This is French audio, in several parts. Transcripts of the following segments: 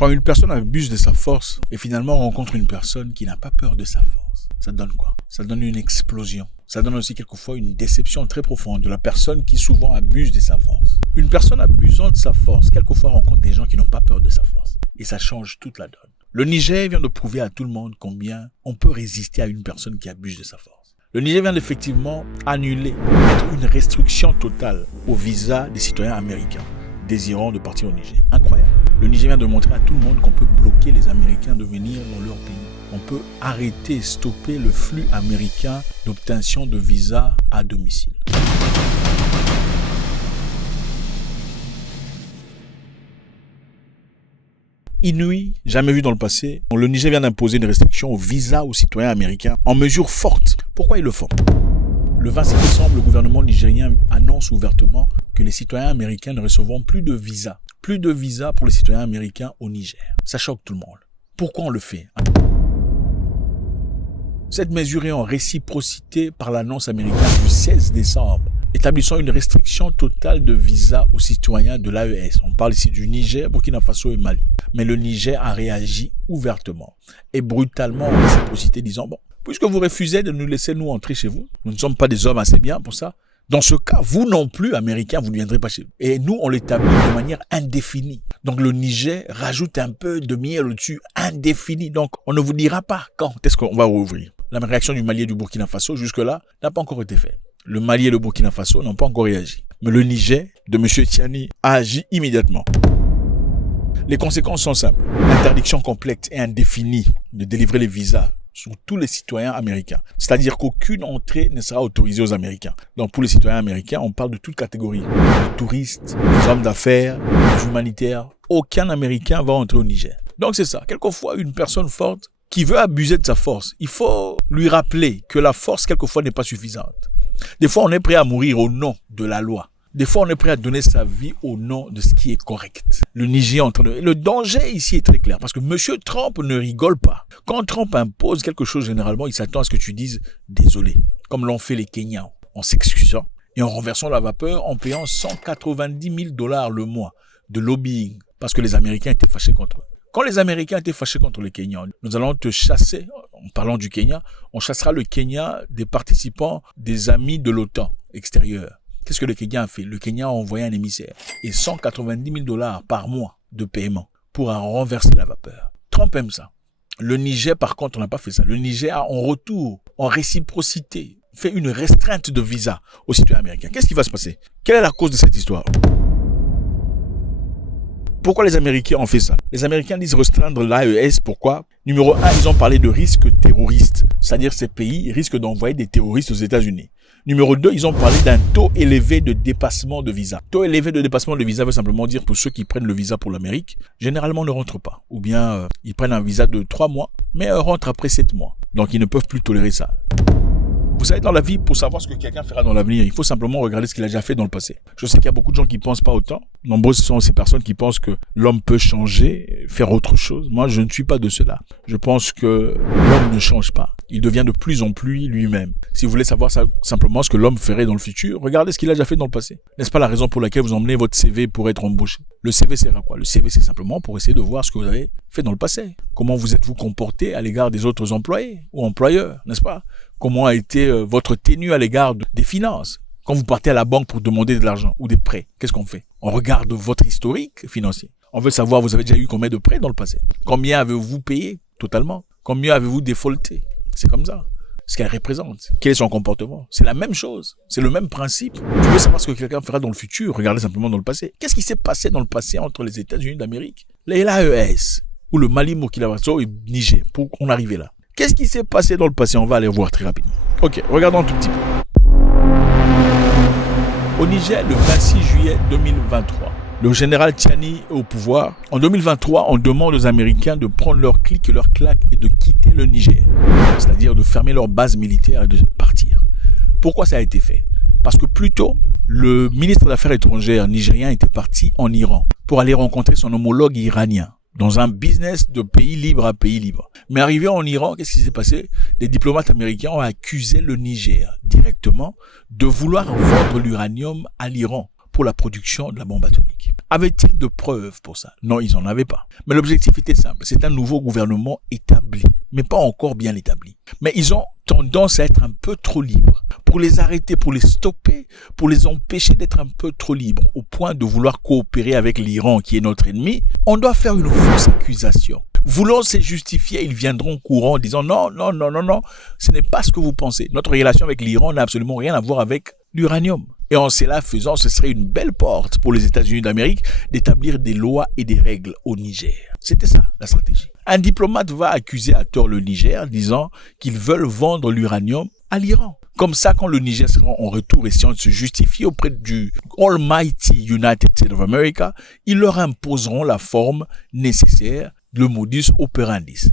Quand une personne abuse de sa force et finalement rencontre une personne qui n'a pas peur de sa force, ça donne quoi? Ça donne une explosion. Ça donne aussi quelquefois une déception très profonde de la personne qui souvent abuse de sa force. Une personne abusant de sa force, quelquefois rencontre des gens qui n'ont pas peur de sa force. Et ça change toute la donne. Le Niger vient de prouver à tout le monde combien on peut résister à une personne qui abuse de sa force. Le Niger vient d'effectivement annuler, mettre une restriction totale au visa des citoyens américains désirant de partir au Niger. Incroyable. Le Niger vient de montrer à tout le monde qu'on peut bloquer les Américains de venir dans leur pays. On peut arrêter, stopper le flux américain d'obtention de visa à domicile. Inouï, jamais vu dans le passé, le Niger vient d'imposer une restriction au visa aux citoyens américains en mesure forte. Pourquoi ils le font? Le 26 décembre, le gouvernement nigérien annonce ouvertement que les citoyens américains ne recevront plus de visa. Plus de visa pour les citoyens américains au Niger. Ça choque tout le monde. Pourquoi on le fait? Cette mesure est en réciprocité par l'annonce américaine du 16 décembre, établissant une restriction totale de visa aux citoyens de l'AES. On parle ici du Niger, Burkina Faso et Mali. Mais le Niger a réagi ouvertement et brutalement en réciprocité, disant « Bon, puisque vous refusez de nous laisser nous entrer chez vous, nous ne sommes pas des hommes assez bien pour ça. Dans ce cas, vous non plus, Américains, vous ne viendrez pas chez nous. » Et nous, on l'établit de manière indéfinie. Donc le Niger rajoute un peu de miel au-dessus, indéfini. Donc on ne vous dira pas quand est-ce qu'on va rouvrir. La réaction du Mali et du Burkina Faso, jusque-là, n'a pas encore été faite. Le Mali et le Burkina Faso n'ont pas encore réagi. Mais le Niger, de M. Tiani, a agi immédiatement. Les conséquences sont simples. Interdiction complète et indéfinie de délivrer les visas sur tous les citoyens américains. C'est-à-dire qu'aucune entrée ne sera autorisée aux Américains. Donc pour les citoyens américains, on parle de toute catégorie. Les touristes, les hommes d'affaires, les humanitaires. Aucun Américain va entrer au Niger. Donc c'est ça. Quelquefois, une personne forte qui veut abuser de sa force, il faut lui rappeler que la force, quelquefois, n'est pas suffisante. Des fois, on est prêt à mourir au nom de la loi. Des fois, on est prêt à donner sa vie au nom de ce qui est correct. Le Niger est en train de... Le danger ici est très clair parce que M. Trump ne rigole pas. Quand Trump impose quelque chose, généralement, il s'attend à ce que tu dises « désolé », comme l'ont fait les Kenyans, en s'excusant et en renversant la vapeur en payant 190 000 $ le mois de lobbying parce que les Américains étaient fâchés contre eux. Quand les Américains étaient fâchés contre les Kenyans, nous allons te chasser, en parlant du Kenya, on chassera le Kenya des participants, des amis de l'OTAN extérieure. Qu'est-ce que le Kenya a fait? Le Kenya a envoyé un émissaire et 190 000 $ par mois de paiement pour renverser la vapeur. Trump aime ça. Le Niger, par contre, n'a pas fait ça. Le Niger a en retour, en réciprocité, fait une restreinte de visa aux citoyens américains. Qu'est-ce qui va se passer? Quelle est la cause de cette histoire? Pourquoi les Américains ont fait ça? Les Américains disent restreindre l'AES. Pourquoi? Numéro 1, ils ont parlé de risques terroristes. C'est-à-dire ces pays risquent d'envoyer des terroristes aux États-Unis. Numéro 2, ils ont parlé d'un taux élevé de dépassement de visa. Taux élevé de dépassement de visa veut simplement dire pour ceux qui prennent le visa pour l'Amérique, généralement ne rentrent pas. Ou bien ils prennent un visa de 3 mois, mais rentrent après 7 mois. Donc ils ne peuvent plus tolérer ça. Vous savez, dans la vie, pour savoir ce que quelqu'un fera dans l'avenir, il faut simplement regarder ce qu'il a déjà fait dans le passé. Je sais qu'il y a beaucoup de gens qui ne pensent pas autant. Nombreuses sont ces personnes qui pensent que l'homme peut changer, faire autre chose. Moi, je ne suis pas de cela. Je pense que l'homme ne change pas. Il devient de plus en plus lui-même. Si vous voulez savoir simplement ce que l'homme ferait dans le futur, regardez ce qu'il a déjà fait dans le passé. N'est-ce pas la raison pour laquelle vous emmenez votre CV pour être embauché? Le CV sert à quoi? Le CV, c'est simplement pour essayer de voir ce que vous avez fait dans le passé. Comment vous êtes-vous comporté à l'égard des autres employés ou employeurs, n'est-ce pas? Comment a été votre tenue à l'égard des finances? Quand vous partez à la banque pour demander de l'argent ou des prêts, qu'est-ce qu'on fait? On regarde votre historique financier. On veut savoir, vous avez déjà eu combien de prêts dans le passé? Combien avez-vous payé totalement? Combien avez-vous défaulté? C'est comme ça. Ce qu'elle représente. Quel est son comportement? C'est la même chose. C'est le même principe. Tu veux savoir ce que quelqu'un fera dans le futur? Regardez simplement dans le passé. Qu'est-ce qui s'est passé dans le passé entre les États-Unis d'Amérique, l'AES, ou le Mali, Burkina Faso et Niger, pour qu'on arrive là? Qu'est-ce qui s'est passé dans le passé? On va aller voir très rapidement. Ok, regardons un tout petit peu. Au Niger, le 26 juillet 2023, le général Tiani est au pouvoir. En 2023, on demande aux Américains de prendre leur clic et leur claque et de quitter le Niger. C'est-à-dire de fermer leur base militaire et de partir. Pourquoi ça a été fait? Parce que plus tôt, le ministre des Affaires étrangères nigérien était parti en Iran pour aller rencontrer son homologue iranien, dans un business de pays libre à pays libre. Mais arrivé en Iran, qu'est-ce qui s'est passé? Les diplomates américains ont accusé le Niger directement de vouloir vendre l'uranium à l'Iran pour la production de la bombe atomique. Avaient-ils de preuves pour ça? Non, ils n'en avaient pas. Mais l'objectif était simple. C'est un nouveau gouvernement établi, mais pas encore bien établi. Mais ils ont tendance à être un peu trop libres. Pour les arrêter, pour les stopper, pour les empêcher d'être un peu trop libres, au point de vouloir coopérer avec l'Iran, qui est notre ennemi, on doit faire une fausse accusation. Voulant se justifier, ils viendront courant en disant non, ce n'est pas ce que vous pensez. Notre relation avec l'Iran n'a absolument rien à voir avec l'uranium. Et en cela faisant, ce serait une belle porte pour les États-Unis d'Amérique d'établir des lois et des règles au Niger. C'était ça, la stratégie. Un diplomate va accuser à tort le Niger, disant qu'ils veulent vendre l'uranium à l'Iran. Comme ça, quand le Niger sera en retour essayant de se justifier auprès du Almighty United States of America, ils leur imposeront la forme nécessaire, le modus operandi.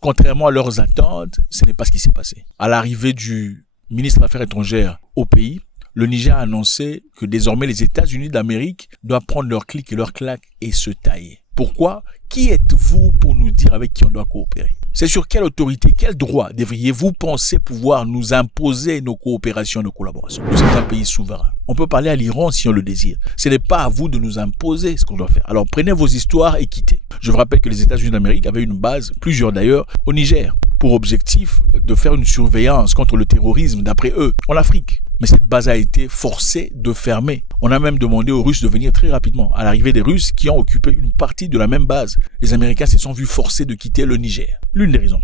Contrairement à leurs attentes, ce n'est pas ce qui s'est passé. À l'arrivée du ministre des Affaires étrangères au pays, le Niger a annoncé que désormais les États-Unis d'Amérique doivent prendre leur clic et leur claque et se tailler. Pourquoi? Qui êtes-vous pour nous dire avec qui on doit coopérer? C'est sur quelle autorité, quel droit devriez-vous penser pouvoir nous imposer nos coopérations, nos collaborations? Nous sommes un pays souverain. On peut parler à l'Iran si on le désire. Ce n'est pas à vous de nous imposer ce qu'on doit faire. Alors prenez vos histoires et quittez. Je vous rappelle que les États-Unis d'Amérique avaient une base, plusieurs d'ailleurs, au Niger, pour objectif de faire une surveillance contre le terrorisme, d'après eux, en Afrique. Mais cette base a été forcée de fermer. On a même demandé aux Russes de venir très rapidement. À l'arrivée des Russes qui ont occupé une partie de la même base, les Américains se sont vus forcés de quitter le Niger. L'une des raisons.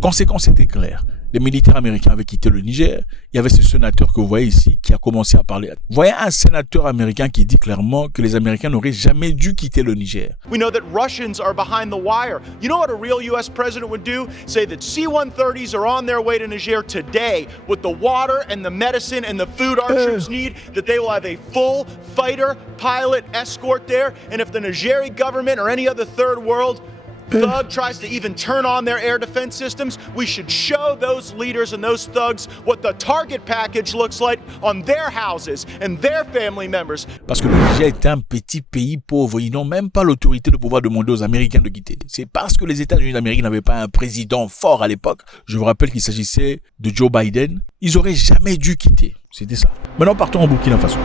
Conséquence était claire. Les militaires américains avaient quitté le Niger. Il y avait ce sénateur que vous voyez ici qui a commencé à parler. Vous voyez un sénateur américain qui dit clairement que les Américains n'auraient jamais dû quitter le Niger. We know that Russians are behind the wire. You know what a real US president would do? Say that C-130s are on their way to Niger today with the water and the medicine and the food our troops need, that they will have a full fighter pilot escort there. And if the Nigeri government or any other third world thug tries to even turn on their air defense systems, we should show those leaders and those thugs what the target package looks like on their houses and their family members. Parce que le Niger est un petit pays pauvre. Ils n'ont même pas l'autorité de pouvoir demander aux Américains de quitter. C'est parce que les États-Unis d'Amérique n'avaient pas un président fort à l'époque. Je vous rappelle qu'il s'agissait de Joe Biden. Ils n'auraient jamais dû quitter. C'était ça. Maintenant, partons au Burkina Faso.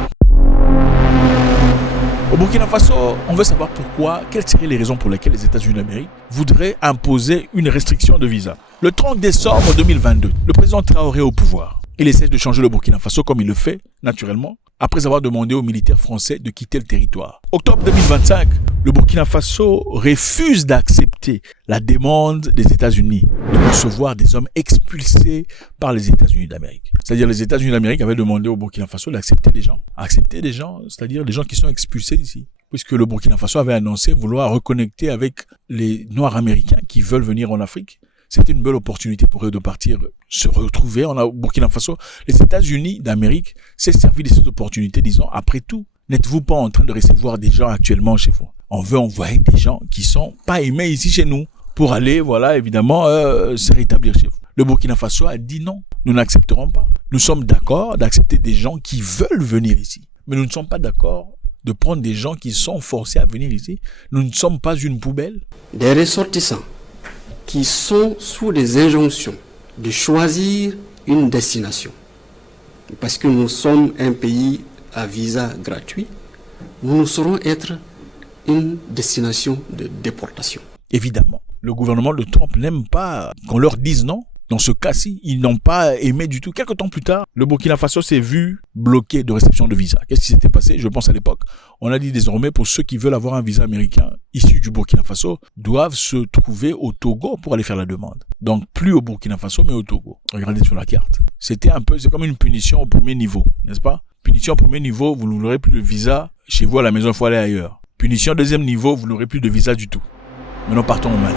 Au Burkina Faso, on veut savoir pourquoi, quelles seraient les raisons pour lesquelles les États-Unis d'Amérique voudraient imposer une restriction de visa. Le 30 décembre 2022, le président Traoré est au pouvoir. Il essaie de changer le Burkina Faso comme il le fait, naturellement, après avoir demandé aux militaires français de quitter le territoire. Octobre 2025, le Burkina Faso refuse d'accepter la demande des États-Unis de recevoir des hommes expulsés par les États-Unis d'Amérique. C'est-à-dire les États-Unis d'Amérique avaient demandé au Burkina Faso d'accepter des gens. Accepter des gens, c'est-à-dire les gens qui sont expulsés d'ici. Puisque le Burkina Faso avait annoncé vouloir reconnecter avec les Noirs américains qui veulent venir en Afrique. C'était une belle opportunité pour eux de partir, se retrouver au Burkina Faso. Les États-Unis d'Amérique s'est servi de cette opportunité, disant, après tout, n'êtes-vous pas en train de recevoir des gens actuellement chez vous? On veut envoyer des gens qui sont pas aimés ici chez nous pour aller, voilà, évidemment, se rétablir chez vous. Le Burkina Faso a dit non, nous n'accepterons pas. Nous sommes d'accord d'accepter des gens qui veulent venir ici, mais nous ne sommes pas d'accord de prendre des gens qui sont forcés à venir ici. Nous ne sommes pas une poubelle. Des ressortissants qui sont sous des injonctions de choisir une destination. Parce que nous sommes un pays à visa gratuit, nous ne saurons être une destination de déportation. Évidemment, le gouvernement de Trump n'aime pas qu'on leur dise non. Dans ce cas-ci, ils n'ont pas aimé du tout. Quelques temps plus tard, le Burkina Faso s'est vu bloqué de réception de visa. Qu'est-ce qui s'était passé? Je pense à l'époque, on a dit désormais pour ceux qui veulent avoir un visa américain issu du Burkina Faso, doivent se trouver au Togo pour aller faire la demande. Donc plus au Burkina Faso, mais au Togo. Regardez sur la carte. C'est comme une punition au premier niveau, n'est-ce pas? Punition au premier niveau, vous n'aurez plus de visa chez vous à la maison, il faut aller ailleurs. Punition deuxième niveau, vous n'aurez plus de visa du tout. Maintenant partons au Mali.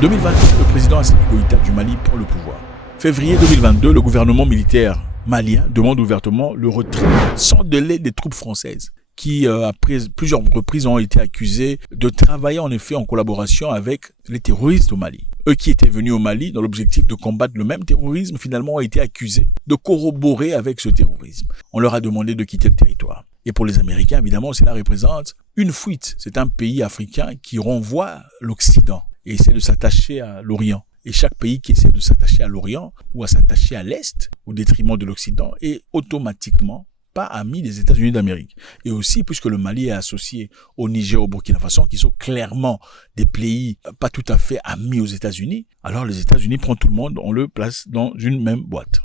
2022, le président Assimi Goïta du Mali prend le pouvoir. Février 2022, le gouvernement militaire malien demande ouvertement le retrait sans délai des troupes françaises qui, après plusieurs reprises, ont été accusées de travailler en effet en collaboration avec les terroristes au Mali. Eux qui étaient venus au Mali dans l'objectif de combattre le même terrorisme, finalement ont été accusés de corroborer avec ce terrorisme. On leur a demandé de quitter le territoire. Et pour les Américains, évidemment, cela représente une fuite. C'est un pays africain qui renvoie l'Occident et essaie de s'attacher à l'Orient. Et chaque pays qui essaie de s'attacher à l'Orient ou à s'attacher à l'Est au détriment de l'Occident est automatiquement pas ami des États-Unis d'Amérique. Et aussi, puisque le Mali est associé au Niger, au Burkina Faso, qui sont clairement des pays pas tout à fait amis aux États-Unis, alors les États-Unis prennent tout le monde, on le place dans une même boîte.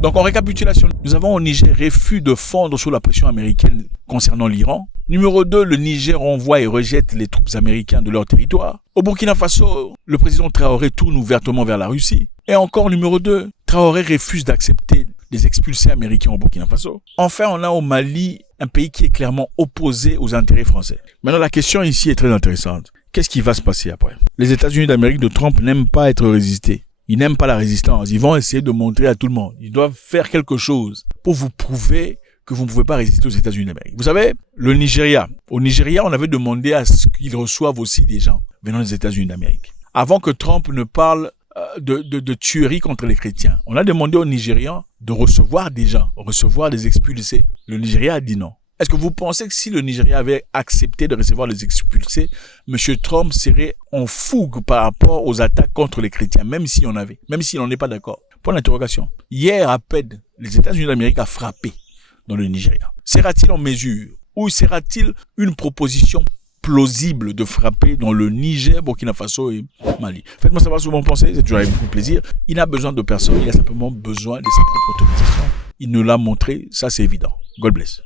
Donc en récapitulation, nous avons au Niger refus de fondre sous la pression américaine concernant l'Iran. Numéro 2, le Niger envoie et rejette les troupes américaines de leur territoire. Au Burkina Faso, le président Traoré tourne ouvertement vers la Russie. Et encore numéro 2, Traoré refuse d'accepter les expulsés américains au Burkina Faso. Enfin, on a au Mali un pays qui est clairement opposé aux intérêts français. Maintenant, la question ici est très intéressante. Qu'est-ce qui va se passer après? Les États-Unis d'Amérique de Trump n'aiment pas être résistés. Ils n'aiment pas la résistance. Ils vont essayer de montrer à tout le monde. Ils doivent faire quelque chose pour vous prouver que vous ne pouvez pas résister aux États-Unis d'Amérique. Vous savez, le Nigeria. Au Nigeria, on avait demandé à ce qu'ils reçoivent aussi des gens venant des États-Unis d'Amérique. Avant que Trump ne parle de tuerie contre les chrétiens, on a demandé aux Nigérians de recevoir des gens, recevoir des expulsés. Le Nigeria a dit non. Est-ce que vous pensez que si le Nigeria avait accepté de recevoir les expulsés, M. Trump serait en fougue par rapport aux attaques contre les chrétiens, même s'il n'en est pas d'accord? Point d'interrogation. Hier, à peine, les États-Unis d'Amérique a frappé dans le Nigeria. Sera-t-il en mesure ou sera-t-il une proposition plausible de frapper dans le Niger, Burkina Faso et Mali? Faites-moi savoir ce que vous en pensez, c'est toujours avec beaucoup de plaisir. Il n'a besoin de personne, il a simplement besoin de sa propre autorisation. Il nous l'a montré, ça c'est évident. God bless.